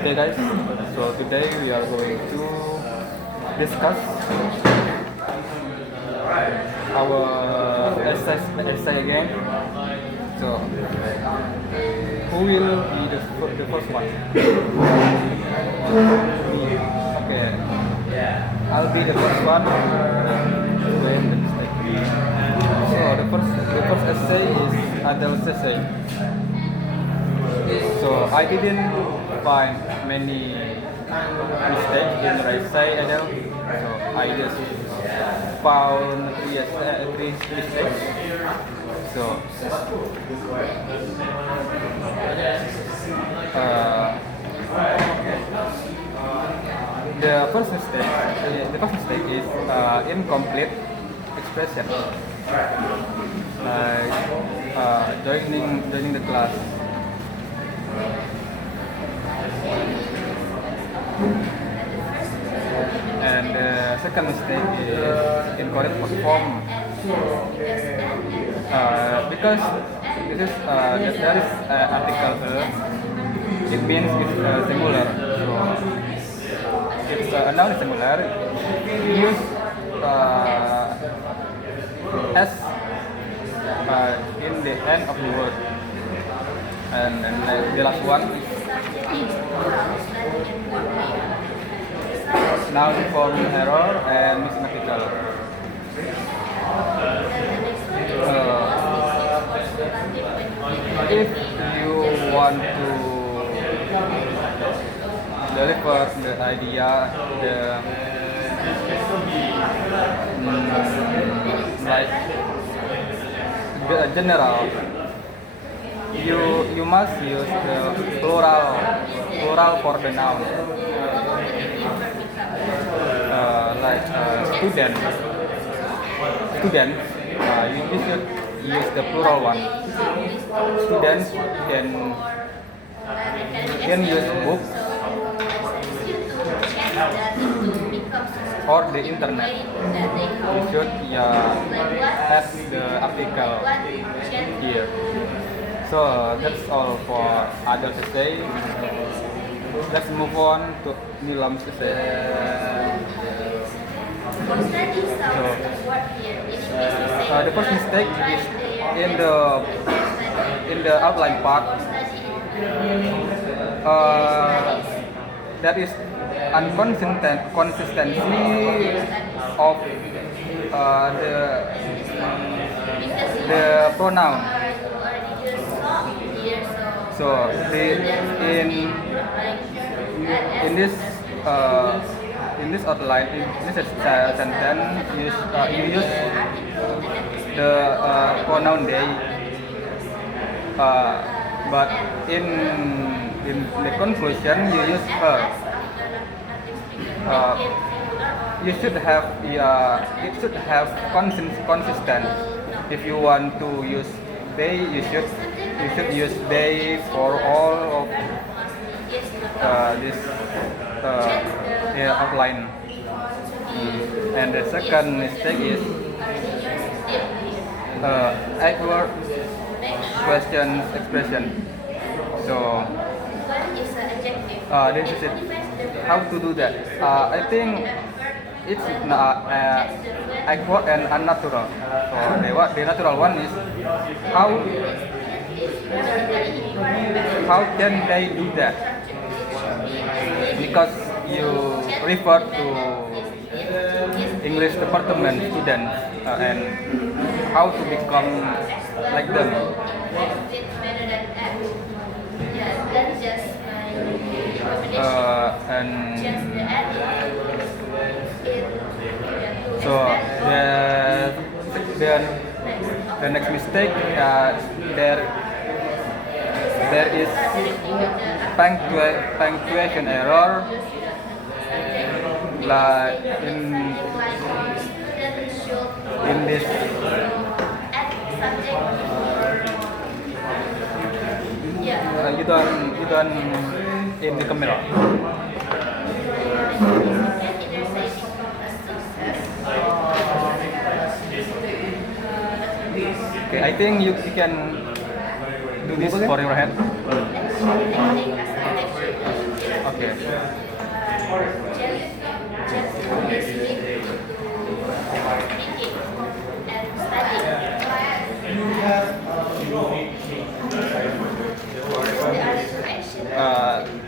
Good day, guys. So today we are going to discuss our essay again. So who will be the first one? Me. Okay. I'll be the first one. Explain the mistake. So the first essay is Adele's essay. So I didn't find many mistakes in the essay Adele. So I just found three mistakes. So the first mistake is incomplete expression, like joining the class. And the second mistake is incorrect form, because this is there is article it means it's singular. So it's a noun singular. Use s in the end of the word. And the last one is noun form error and mathematical. If you want to deliver the idea, like the general, you must use the plural for the noun. Like students, you should use the plural one. Students can use books or the internet. You should add the article here. So that's all for other essay. Let's move on to Nilam's essay. So the first mistake is in the outline part. That is consistency of the pronoun. So in this outline, in this sentence, you use the pronoun they, but in the conclusion you use her. You should have it should have consistent. If you want to use they, you should use they for all of this outline. And the second mistake is awkward question expression. So this is it. How to do that? I think it's awkward and unnatural. So the natural one is how can they do that? Because you refer to English department students and how to become like them. And so the next mistake, there is punctuation error, like in this you don't in the camera. Okay, I think you can do this for your hand. Okay. Okay. Just listening, speaking, and studying. The other action,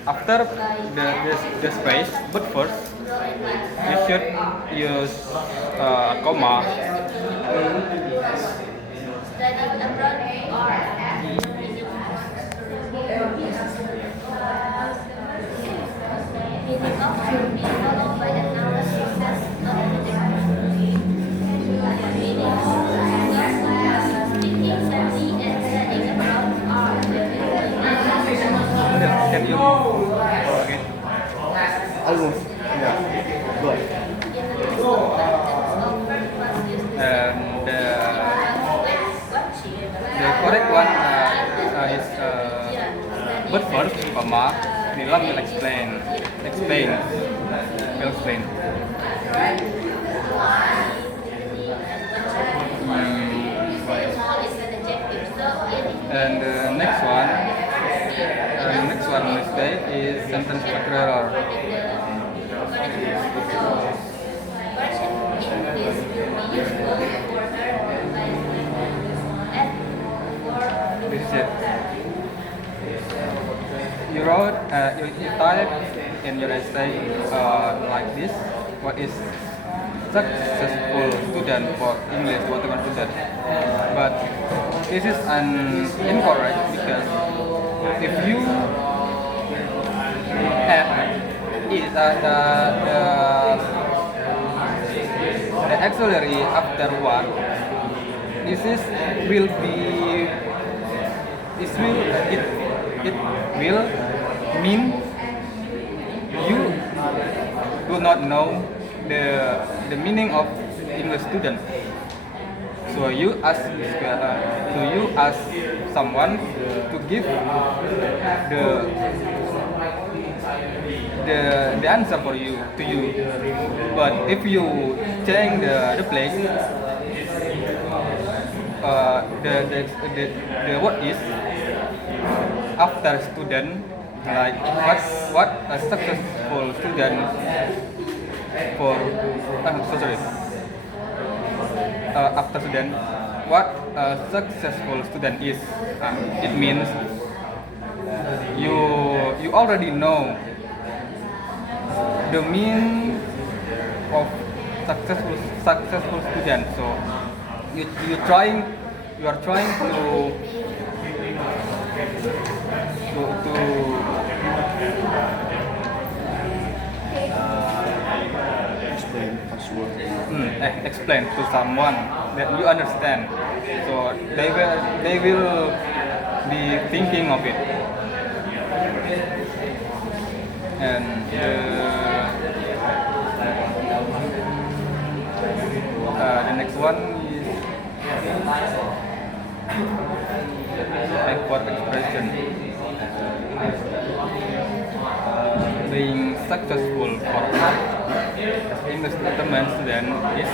After the space, but first you should use comma. studying abroad, or meaning of should be followed by another process of meaning. Meanings speaking sadly and studying abroad are Can you again? Almost. Yeah. Good. And the correct one is but first, comma, Nilam will explain. Will explain. And the next one mistake is sentence structure error. This is it. You wrote, you type in your essay like this. What is successful student for English whatever student? But this is incorrect because if you add the auxiliary after one, this is will be it will mean you do not know the meaning of English student. So you ask someone to give the answer for you to you. But if you change the place, the word is after student, like what a successful student for sorry after student, what a successful student is. It means you already know the meaning of successful student. So you are trying to Explain password. explain to someone that you understand. So they will be thinking of it. And the next one is backward expression. Being successful for English department student is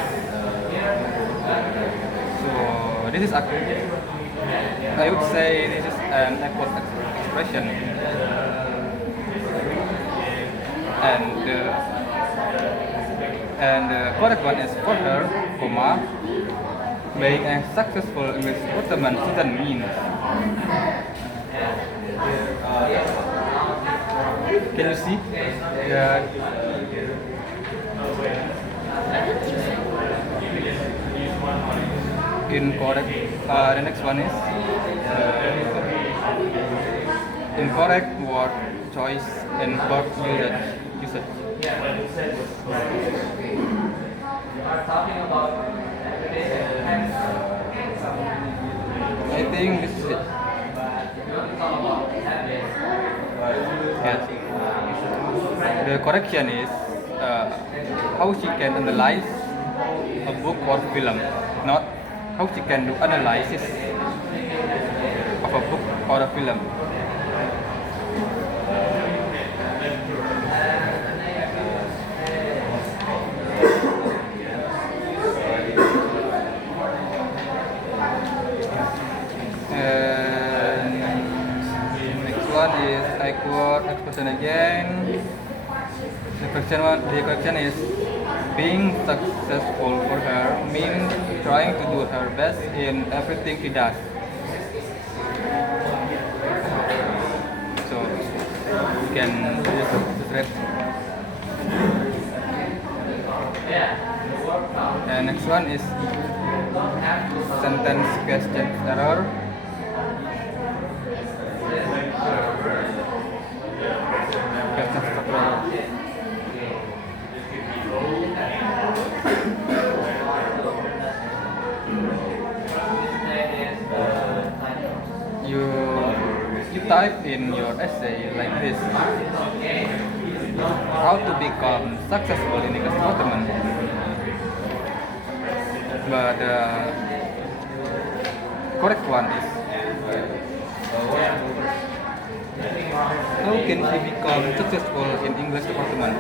so this is I would say this is an backward expression. And the correct one is further, comma, being a successful English department student means. Can you see? Yeah. Incorrect. The next one is incorrect word choice and verb usage. I think this is it. Yes. The correction is how she can analyze a book or film, not how she can do analysis of a book or a film. And next one is I quote expression again. The question is being successful for her means trying to do her best in everything she does. So you can use the thread. And next one is sentence question error. Question structure error. You type in your essay like this: how to become successful in English department. But the correct one is how can he become successful in English department?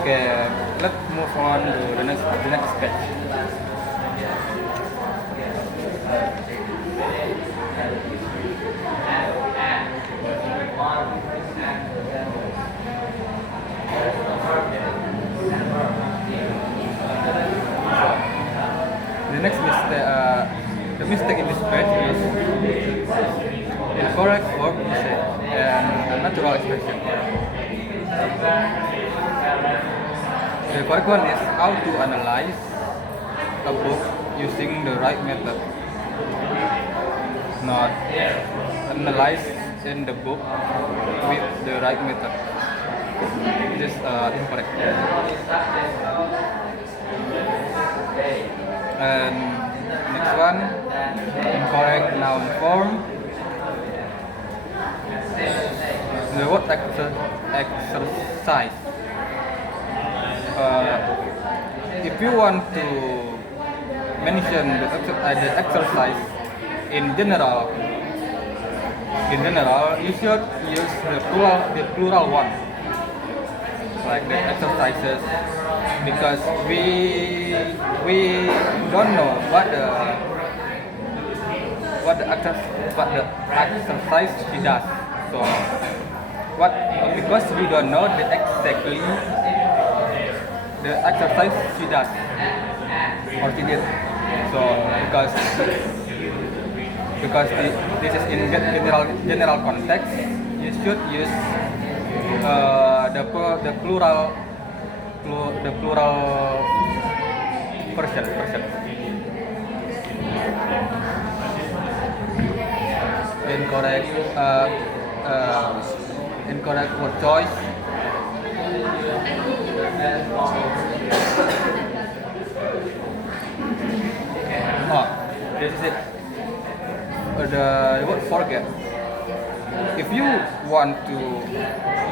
Okay, let's move on to the next page. The mistake in this page is incorrect verb usage and unnatural expression. The correct one is how to analyze a book using the right method. Not analyze in the book with the right method. This is incorrect. And next one, incorrect noun form. The word exercise. If you want to mention the exercise in general, you should use the plural one, like the exercises, because we don't know what the exercise she does. So because we don't know exactly the exercise she does or she did. So because this is in general context, you should use the plural person. Incorrect word choice. This is it. The word forget. If you want to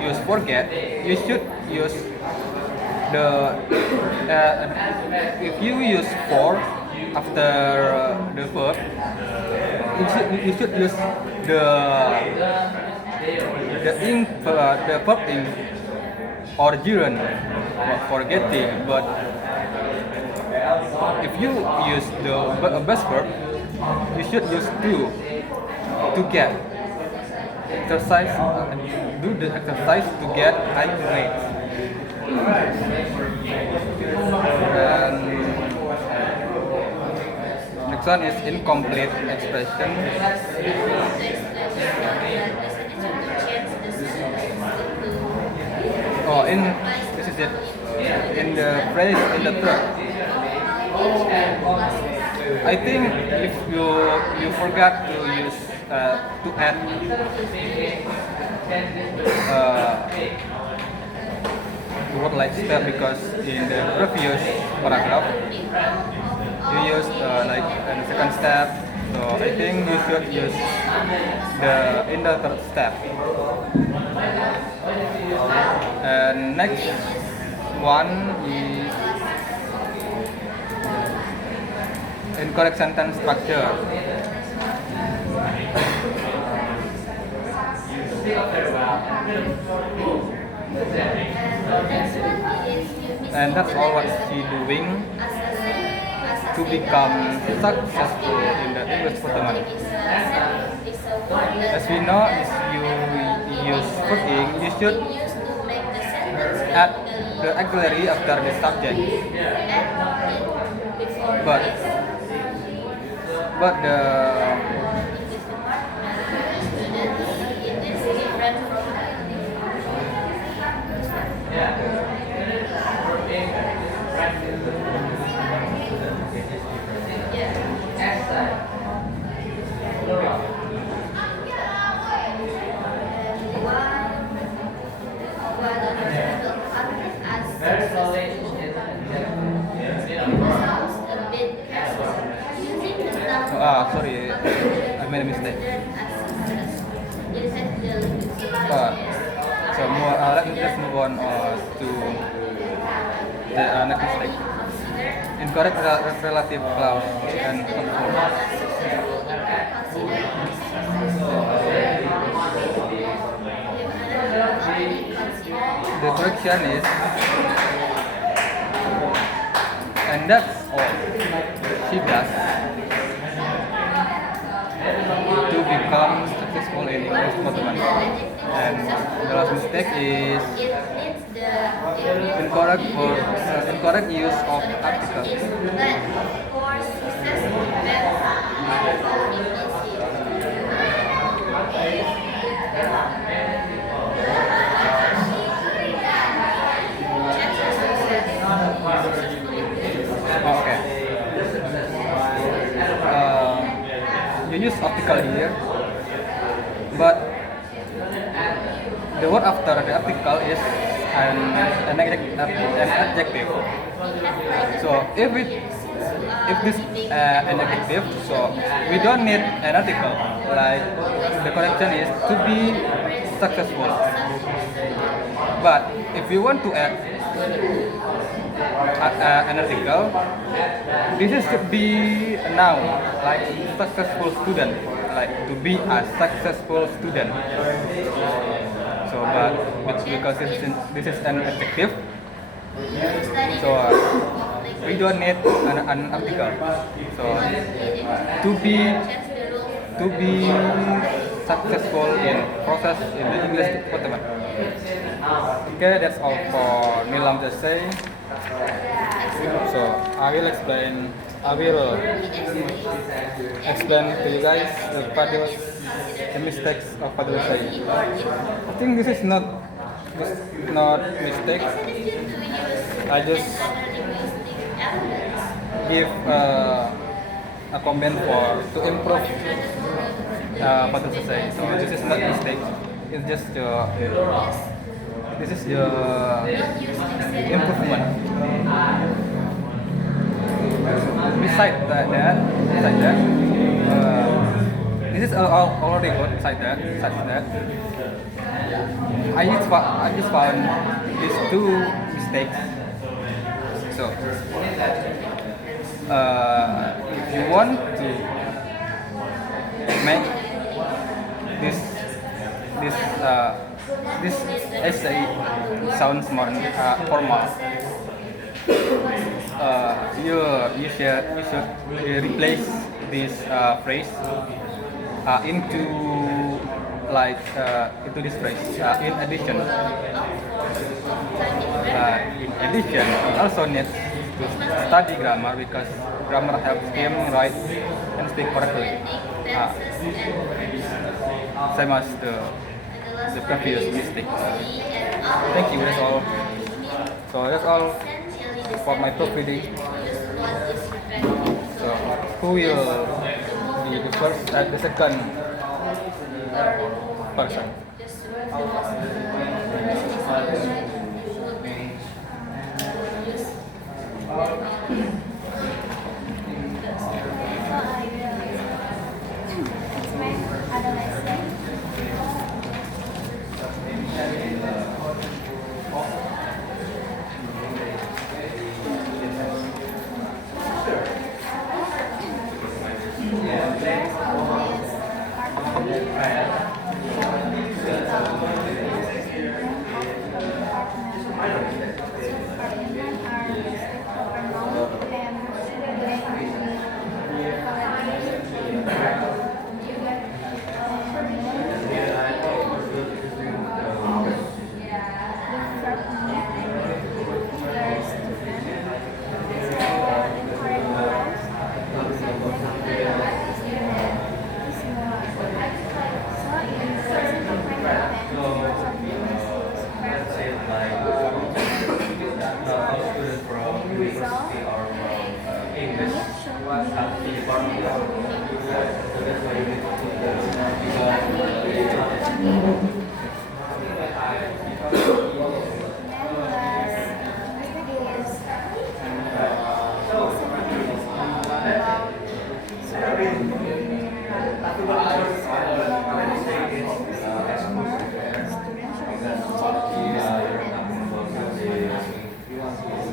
use forget, you should use if you use for after the verb, you should use the verb in or gerund for forgetting. But if you use the best verb, you should use to get exercise. Do the exercise to get high grades. And next one is incomplete expression. This is it. In the phrase in the third. I think if you forgot to use to add the word like step, because in the previous paragraph you used like the second step. So I think you should use in the third step. And next one is incorrect sentence structure. And that's all what she's doing to become successful in the English department. As we know, if you use verb ing, you should Use to make the sentence add grammatically the auxiliary after the subject. add it before But this. but the It is different from sorry, I made a mistake. So let's move on to the next mistake. Incorrect relative clause and control. The correction is, and that's all she does to become successful in English Potteman. And the last mistake is incorrect use of articles. But for successful Okay. You use article here, but the word after the article is an adjective. So if this an adjective, so we don't need an article. Like the correction is to be successful. But if you want to add an article, this is should be a noun, like successful student, like to be a successful student. So, but because this is an adjective, so we don't need an article. So to be successful in process in the English department. Okay, that's all for Nilam essay. So I will explain to you guys the mistakes of Padua essay. I think this is not mistake. I just give a comment to improve Padua essay. So this is not mistake. It's just this is the improvement. Besides that, this is already good. Besides that, I just found these two mistakes. So, if you want to make this essay sounds more formal, you should replace this phrase into this phrase. In addition, you also need to study grammar, because grammar helps him write and speak correctly. Same as the previous mistake. Thank you. That's all. So that's all for my talk reading. So who will be the first and the second person?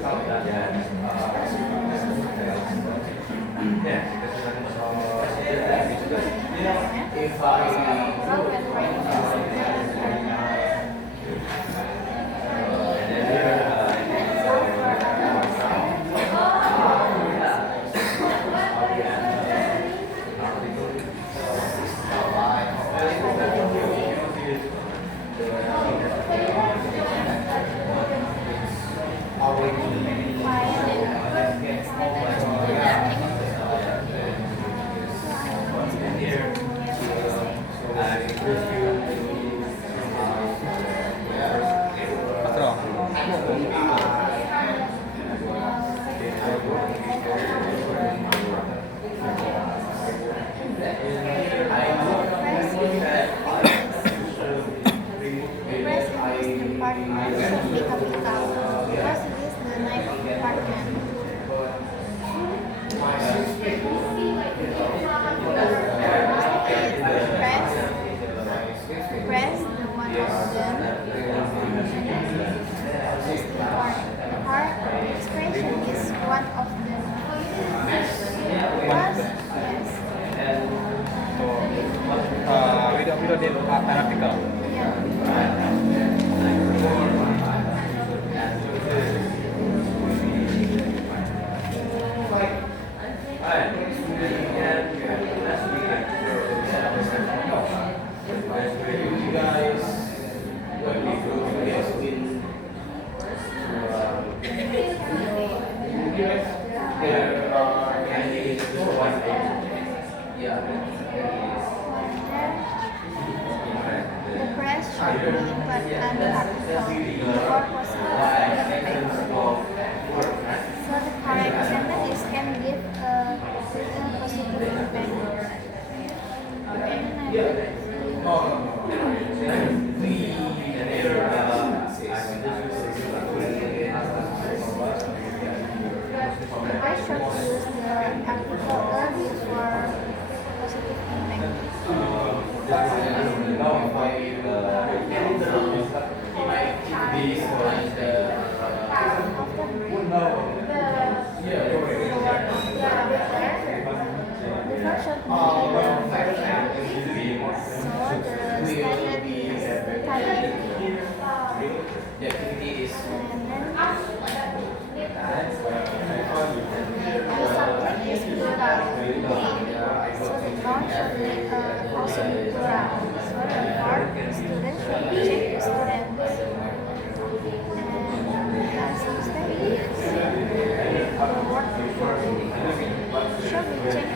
So when writing What's wrong? Press is the partner should be capital because it is the name of the partner. Press the one of them is the part. Heart expression is one of them. Plus, yes. So we don't need an article. Yeah. The press should be put an article before positive impact. So the correct sentence can give a little positive impact. The press should use the article early for positive impact. The verb should be so the standard is studied. The subject is plural. So the noun should be also plural. So the verb student should be check the students. And the subject is the word should be checked.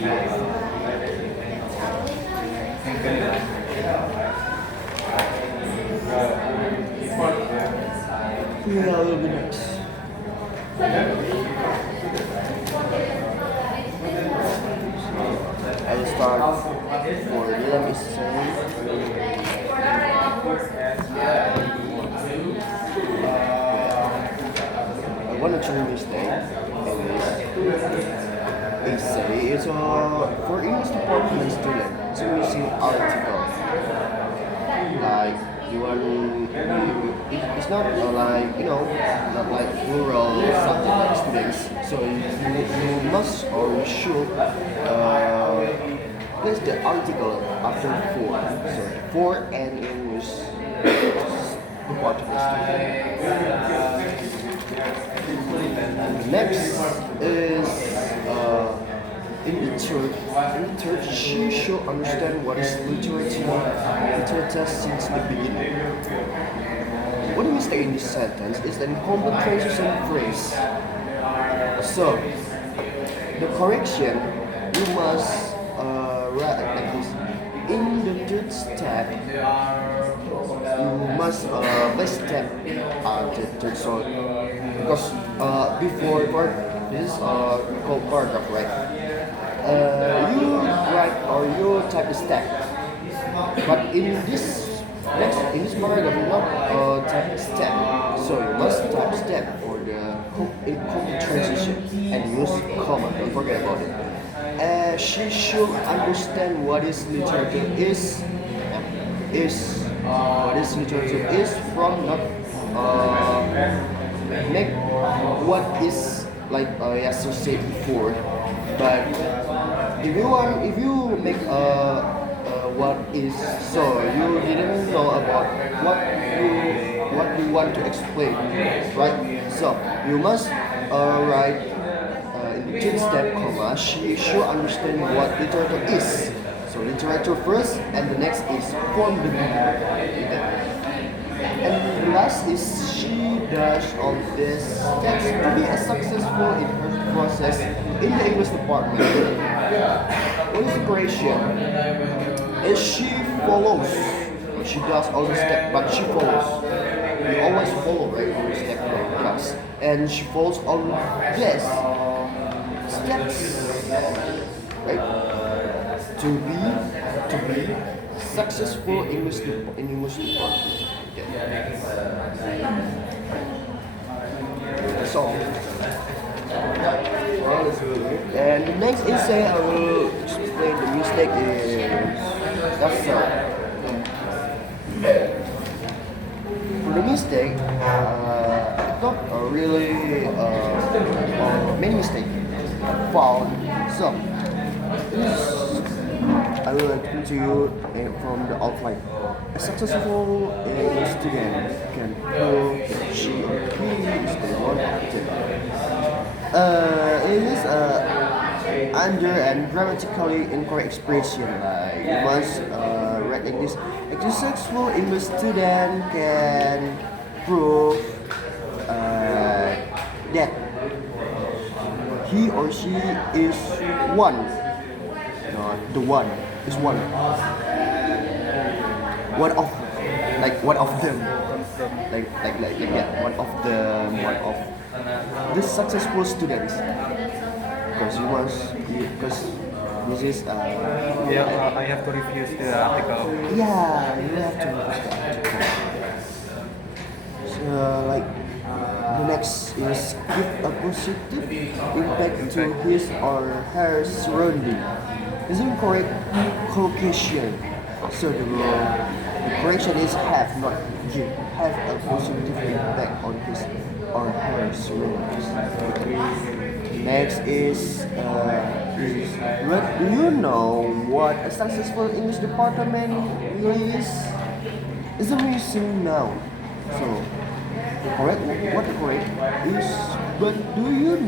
That's all. Thank you. Yeah, a little bit next. I will start for Dylan is saying. I want to change this thing. Is say it's for English department student. It's missing article. Like you want, it's not like not like plural subject like students. So you must or you should place the article after for. So for and English department student. Next is in the third, she should understand what is literature since the beginning. What we mistake in this sentence is the incomplete transition phrase. So, the correction, you must write like this. In the third step, you must place step the third so because before part this is called paragraph, right? You write or you type a step, but in this paragraph you not type a step, so you must type step for the incomplete transition and use comma. Don't forget about it. She should understand what is literature is what is literature is from not what is like as you said before. But if you make what is so you didn't know about what you want to explain, right? So you must write in between step comma. She should understand what literature is. So literature first, and the next is form the meaning. And the last is she does all this steps to be as successful in her process in the English department. What is the creation? Is she follows. She does all the steps, but she follows. We always follow, right? All the steps by class, and she follows all this steps, right? To be successful in English department. Okay. That's all. And the next essay I will explain the mistake is that's for the mistake, not really many mistakes found. So I will explain to you from the outline. A successful student can prove she or he is the one of them. It is under and grammatically incorrect expression. Like you must write like this. A successful English student can prove that he or she is one. Not the one is one. One of, like one of them, like that. One of the successful students. Because you must, because this is Yeah, I have to review the article. yeah, you have to understand. So like the next is give a positive impact to his or her surrounding. Is incorrect collocation. So the correction is have, not give. Have a positive impact on his or her surroundings. Next is what do you know what a successful English department really is? Is a missing noun. So the correct what the correct is but do you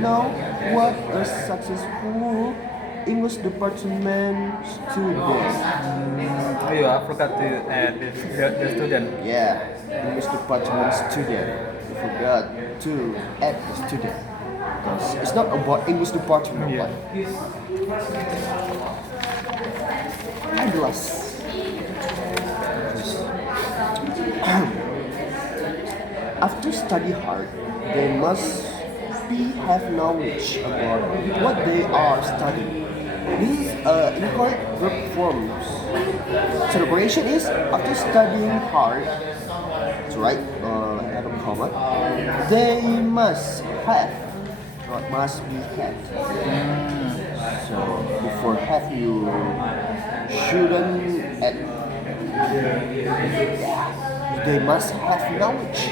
know what a successful English department student? Oh yeah, I forgot to add the student. Yeah, English department student. You forgot to add the student. Because it's not about English department, Yeah. and last. After study hard, they must have knowledge about what they are studying. This is incorrect verb forms. So the operation is after studying hard. That's right. Have a comma. They must have, not must be had. So before have you shouldn't add. They must have knowledge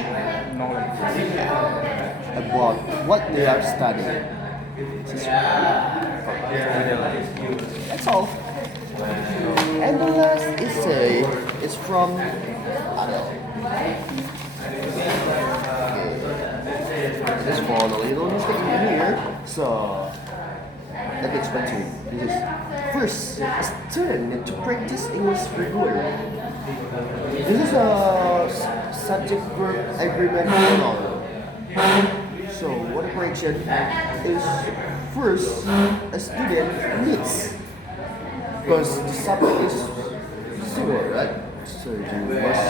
about what they are studying. That's all. And the last essay is from Adele. This is for the little mistake in here. So let me explain to you. This is first, a student need to practice English regularly. This is a subject verb agreement pronoun. So what the correction is first a student needs because the subject is singular, right? So you must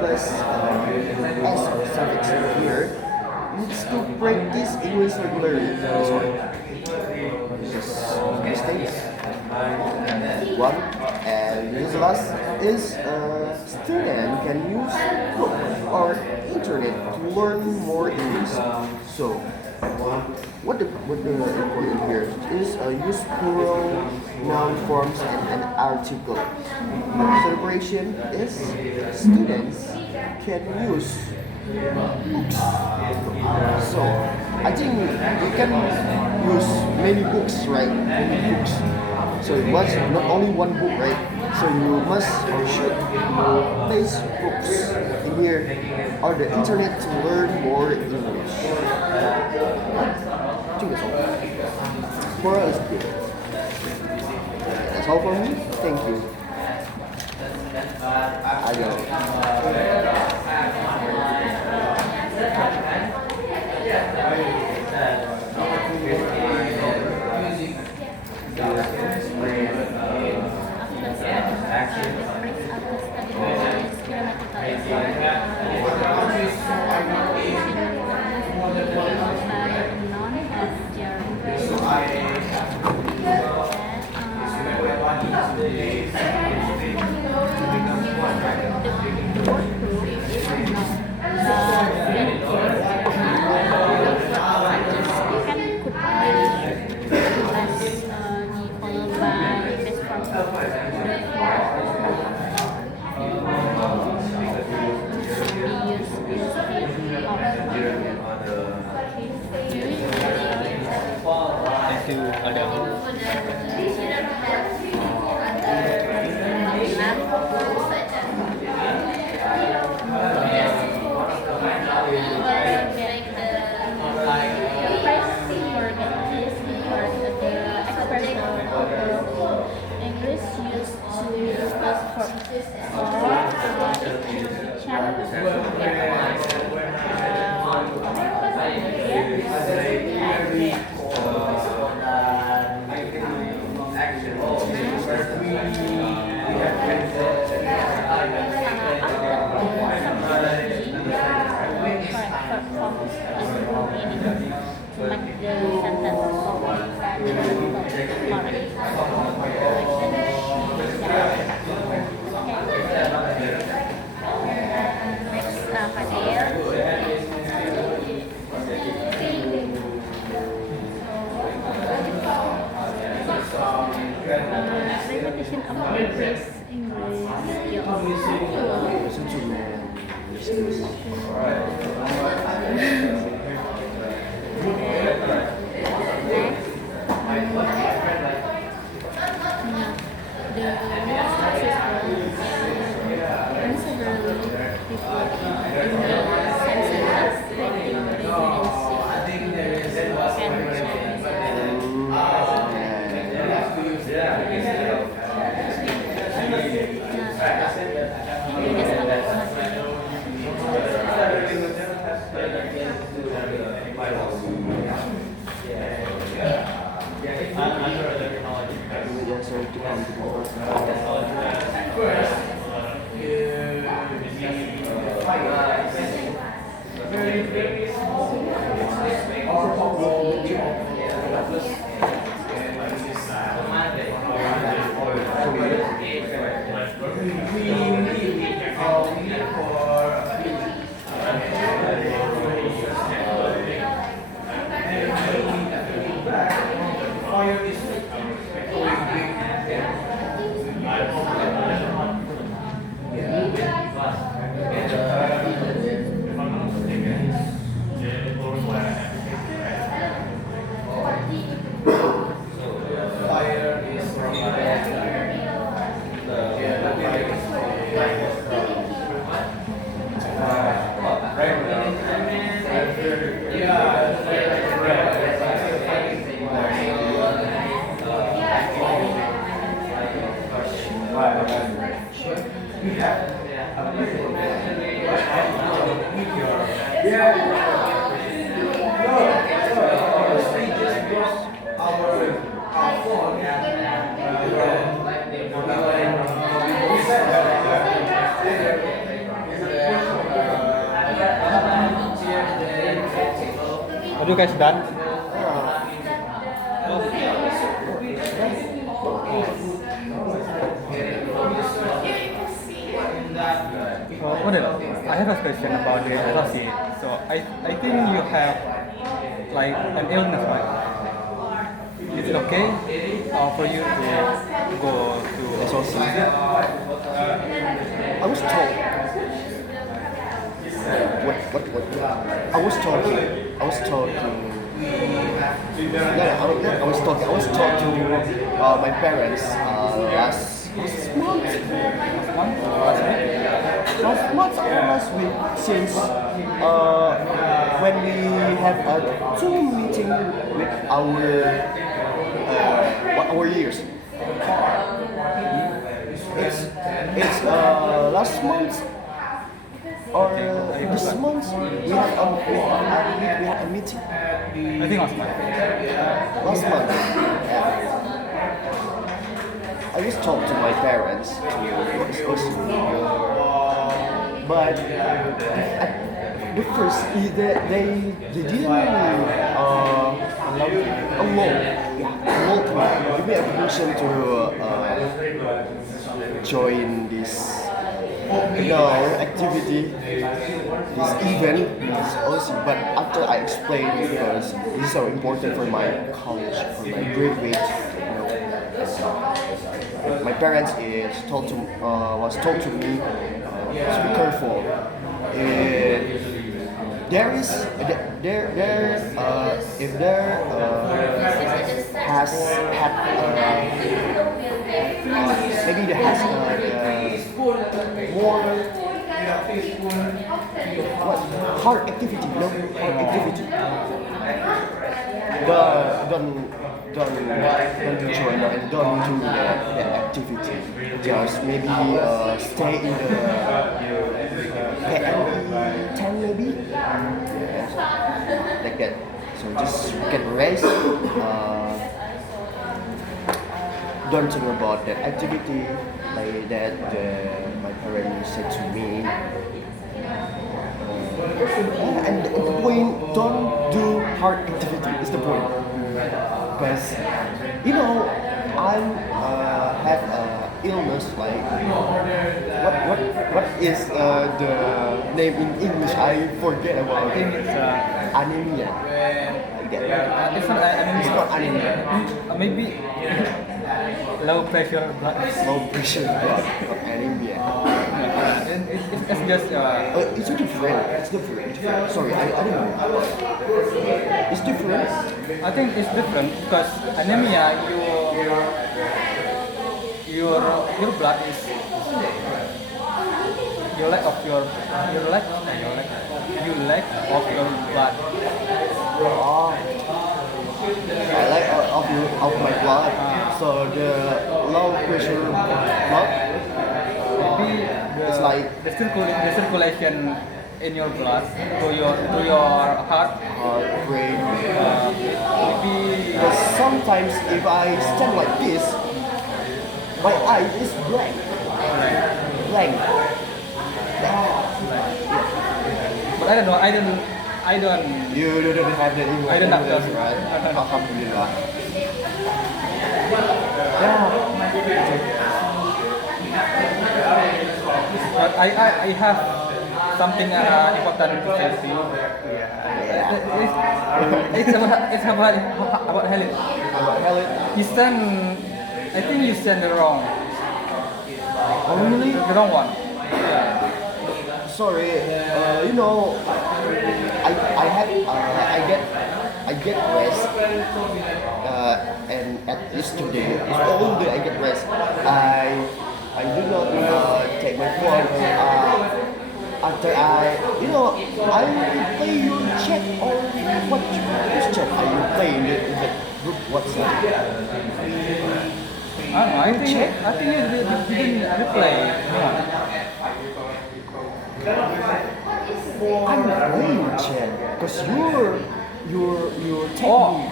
plus as of suffix here needs to practice English regularly. This one. Just mistakes. One, and this last is student can use book or internet to learn more English. So what the important here is use plural noun forms and an article. The celebration is students can use Books. So I think you can use many books, right? Many books. So it was not only one book, right? So you must or should place books in here or the internet to learn more English. I think that's all. Moral is good. That's all for me. Thank you. Ayo. Thank you, Alda. English used to repetition of English skills. Listen to me. Are you guys done? I have a question about the associate. So I think you have like an illness, right? Is it okay for you to go to associate? I was told what I was talking. I was talking to my parents last month. Last month or last week, since when we have a Zoom meeting with our years. It's last month or this month we had a meeting. I think last month. Last month. Yeah. I just talked to my parents to discuss, but at the first they didn't allow give me a permission to join this activity, this event, this awesome. But after I explained, because this is so important for my college, for my graduate, my parents was told to me to be careful. There is if there has had maybe there has more hard activity, no hard activity. Don't join and don't do the activity. Just maybe stay in the PME 10 maybe, like that. So just get rest. Don't think about that activity like that. My parents said to me. And the point, don't do hard activity is the point. Because I have illness like what is the name in English? I forget about. I think it's anemia. Like that. it's not anemia. It's not anemia. Maybe low pressure blood. Low pressure blood, not anemia. And it's just It's different. It's different. Sorry, I don't know. It's different. I think it's different because anemia your blood is your lack of your lack of your blood. Oh, I like of my blood. So the low pressure blood. Maybe It's like the circulation in your blood to your heart. brain. Maybe Because sometimes if I stand like this, my eye is blank. Blank. but I don't know. I don't. You don't have the illness, I don't have that. right? Alhamdulillah. Yeah. But I have something important to say to you. It's about Helen. About Helen. You send. I think you send the wrong. Oh, really? The wrong one. Sorry. I get rest. And at least today, all day I get rest. I do not take my phone. After I play your chat or what chat are you playing in the group WhatsApp? I don't know. I think you didn't reply. I'm playing chat because you're tag Oh. me.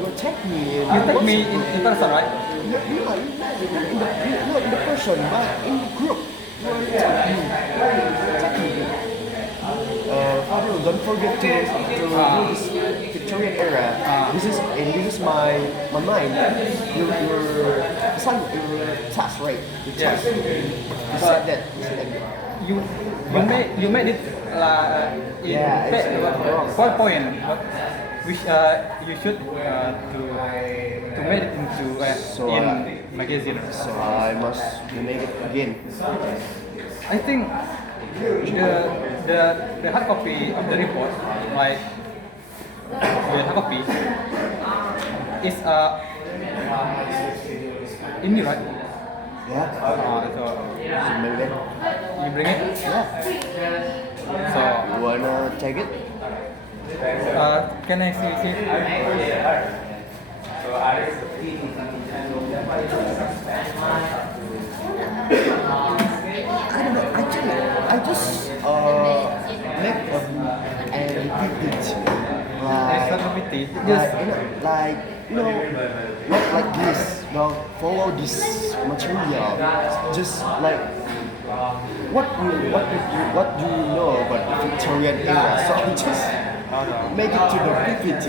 You're tag me. You take me in person, right? You're not in the person, but in the group. You're tag me. Tag me. Fadil, don't forget to do this Victorian era. This is my mind. Your task, right? Your task. You said that. You made it in Yeah, it's wrong. point, which you should to make it into So, in magazine. So I must make it again. I think the hard copy of the report, like the hard copy, is in me, right? Yeah. So So maybe then. you bring it. Yeah. So You wanna take it? can I see? I don't know. I just make an PPT. It's not a pity. Like not like this. Now follow this material. Just like what do you know about the Victorian era? So I just make it to the PPT.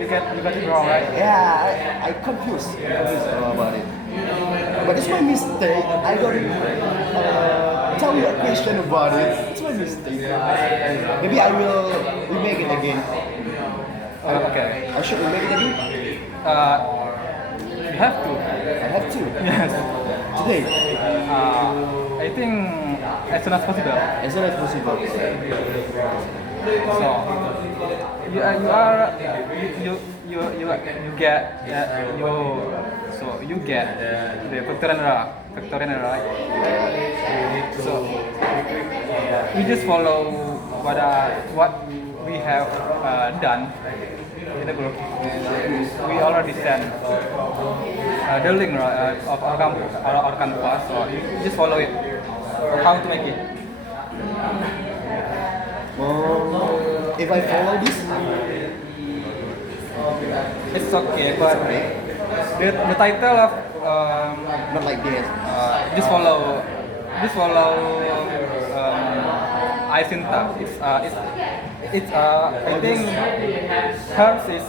You get it wrong, right? Yeah, I confused about it. But it's my mistake. I don't tell you a question about it. It's my mistake. Maybe I will remake it again. Okay. I should remake it again. You have to. I have to. Yes. Today, I think as soon as possible. as soon as possible. So you get you get the Victorian era, right? So we just follow what we have done in the group. We already sent the link of our campus, so you just follow it. How to make it? If I follow this, It's okay, but the title of not like this. just follow Isinta. It's I think hers is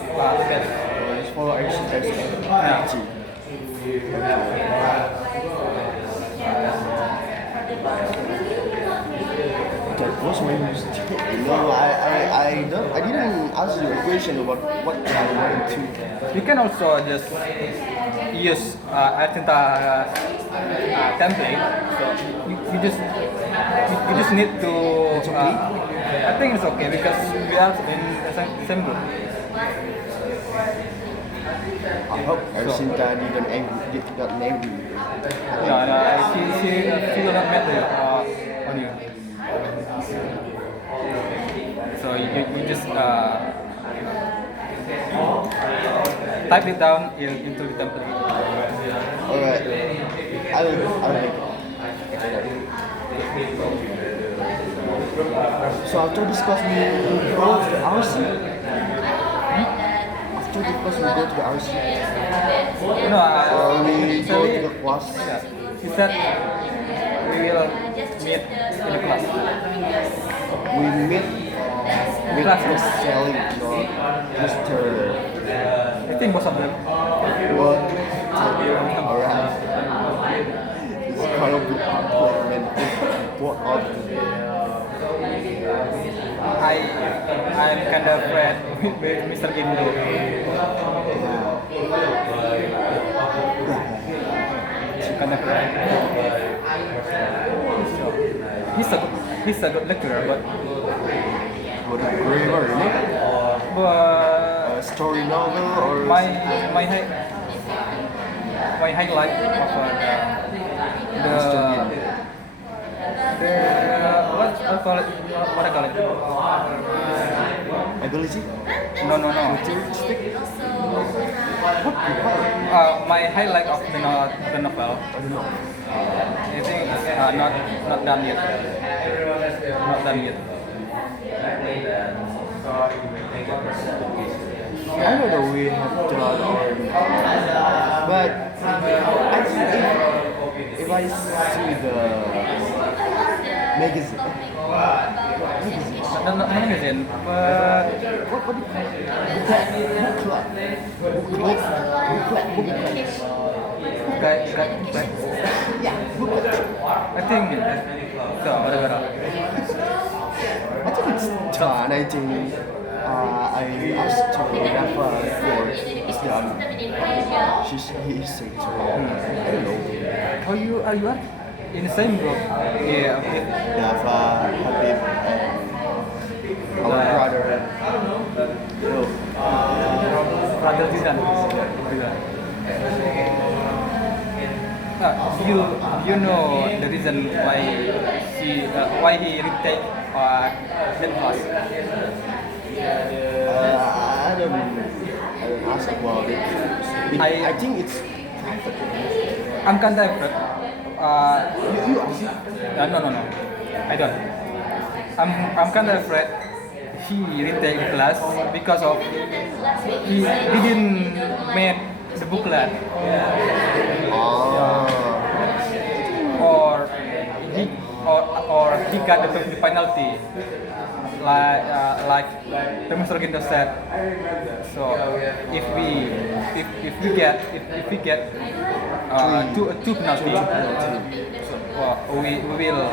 best. Just follow HTTP. Yeah. That was my mistake. No, I didn't ask you a question about what I want to. You can also just use Isinta template. So you just need to. I think it's okay because we are in the same group. I hope Ersinta did not angry. Yeah, she will not matter on you. So you just type it down into the template. Alright, I will make it. So after this class we go to the RC. After this class we go to the RC. No, Or we go to the actually, class. yeah, she said we will meet in the class. We meet with Class. Miss Sally, Mr. I think most of them. What? Alright. It's kind of big compliment. What of I'm kind of friend with Mr. Indo. Kind of friend. So, he's a good lecturer, but what a grammar, you know? but A story novel or my highlight of what I call it? ability? No. Futuristic? What? My highlight of the novel. I don't know. I think not done yet. Not done yet. I don't know we have done or but I think if I see the magazine, Not magazine, but what do you call it? Book club. guy. Yeah, book club. I think so. Whatever. I think it's done. I think I asked to Rafa for it's done. He said, I don't know. Are you? in the same group. Yeah, Dava, Habib, and our brother. No, brother Zidane. You know the reason why he retake that class. I don't ask about it. I think it's private. I'm kind of afraid. You ask it. No. I don't. I'm kind of afraid he retake the class because of he didn't make the booklet Ah, or he or he got the penalty like Mr. Ginto said. So if we get two penalty, we will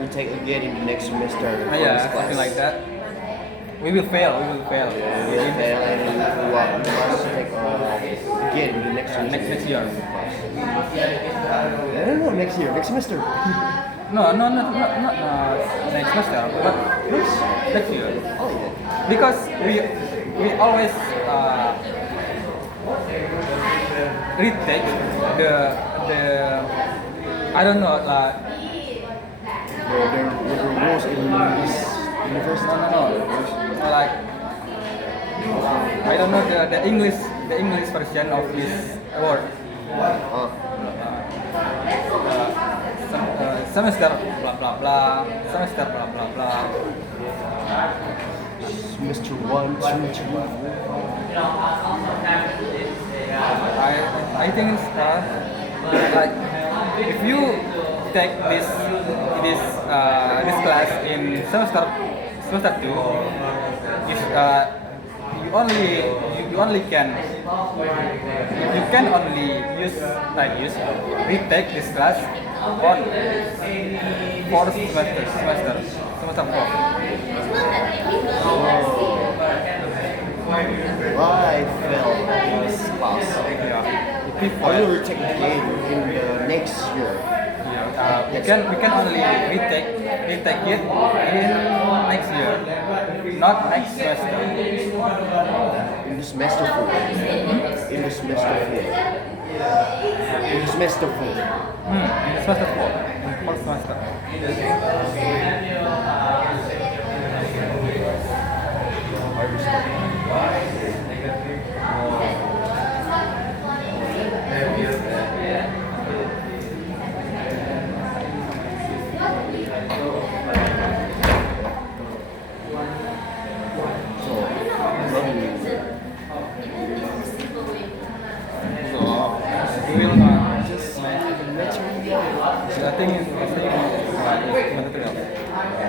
we take again in the next semester. for yeah, this class. something like that. We will fail. We will fail and we must take again in the next semester. Next year. No, next year, next semester. No, not next semester, but next year. Oh yeah. Because we always retake the I don't know The rules in this university. no like I don't know the English version of this word. Semester blah blah blah, semester blah blah blah. Semester 1, 2, 3. I think it's like if you take this class in semester 2, if you only can only use retake this class on 4 semester 4. I failed this class. Yeah. I will retake again in the next year. We can only retake it in next year, not next semester. In the semester 4. In the semester 4. In the semester 4. Semester 4, fourth semester. We will just I think it's material.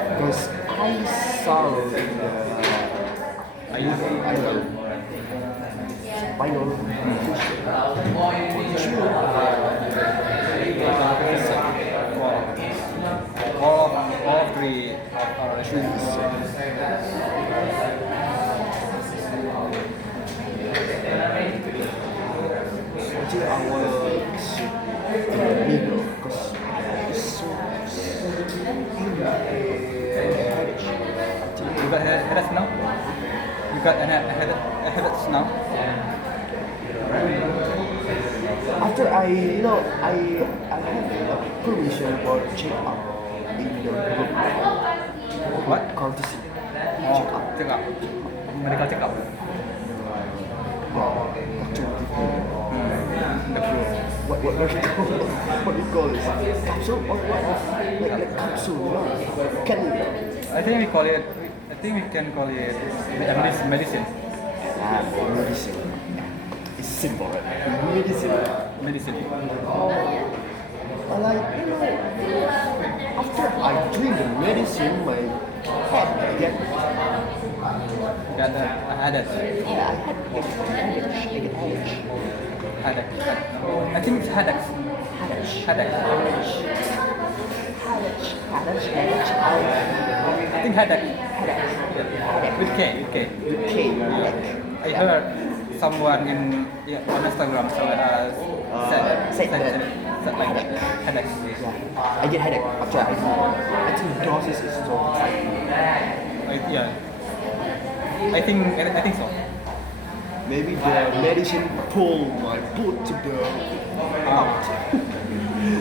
Because I saw in the I use final all of three of our issues. actually I want to sit in the middle because it's so You got headaches now? You got headaches now? after I have a permission for check up in the group. What? Courtesy. Check up. Medical check up. Doctor The flu. what do you call this? Capsule? Like capsule, you know? Can I think we can call it medicine. medicine. It's simple, right? Medicine. After I drink the medicine, my head get Got a headache. yeah, I get Headache. I think it's headache. Headache. I think headache. With K. Okay, I heard someone on Instagram Sad that. Sad like that. Headache. Yeah, I get headache after I think doses is so high. Yeah. I think so. Maybe the medicine pull my blood to the out.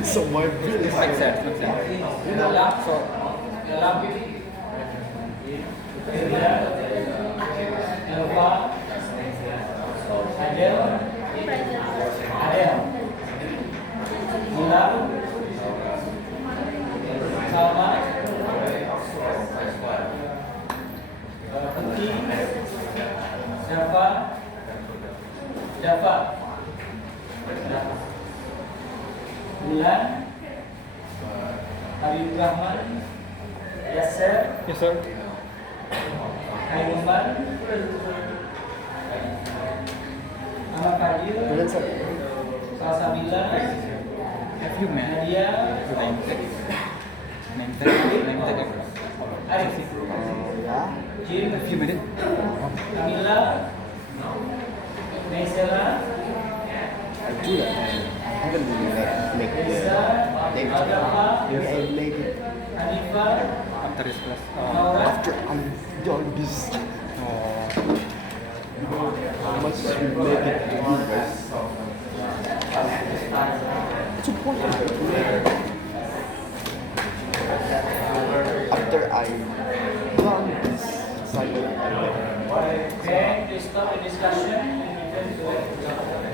So my blood is Makes sense. Makes sense. you know, So Bulan Habib Rahman Yasser yes sir. Khairumban Ahmad Fadil Brilliant, sir. Salsabila Have you met? Nadia Name tag. Name tag. Arif Yeah, Jim Have you met it? Kamila Naisela I do that. I haven't really make the Lisa name. Rafa Maybe I make it Hanifa After this class. after I'm done this. Oh. How much we make it to you guys? It's important to make it. After I done this cycle, I make it. Okay, to stop the discussion and return to the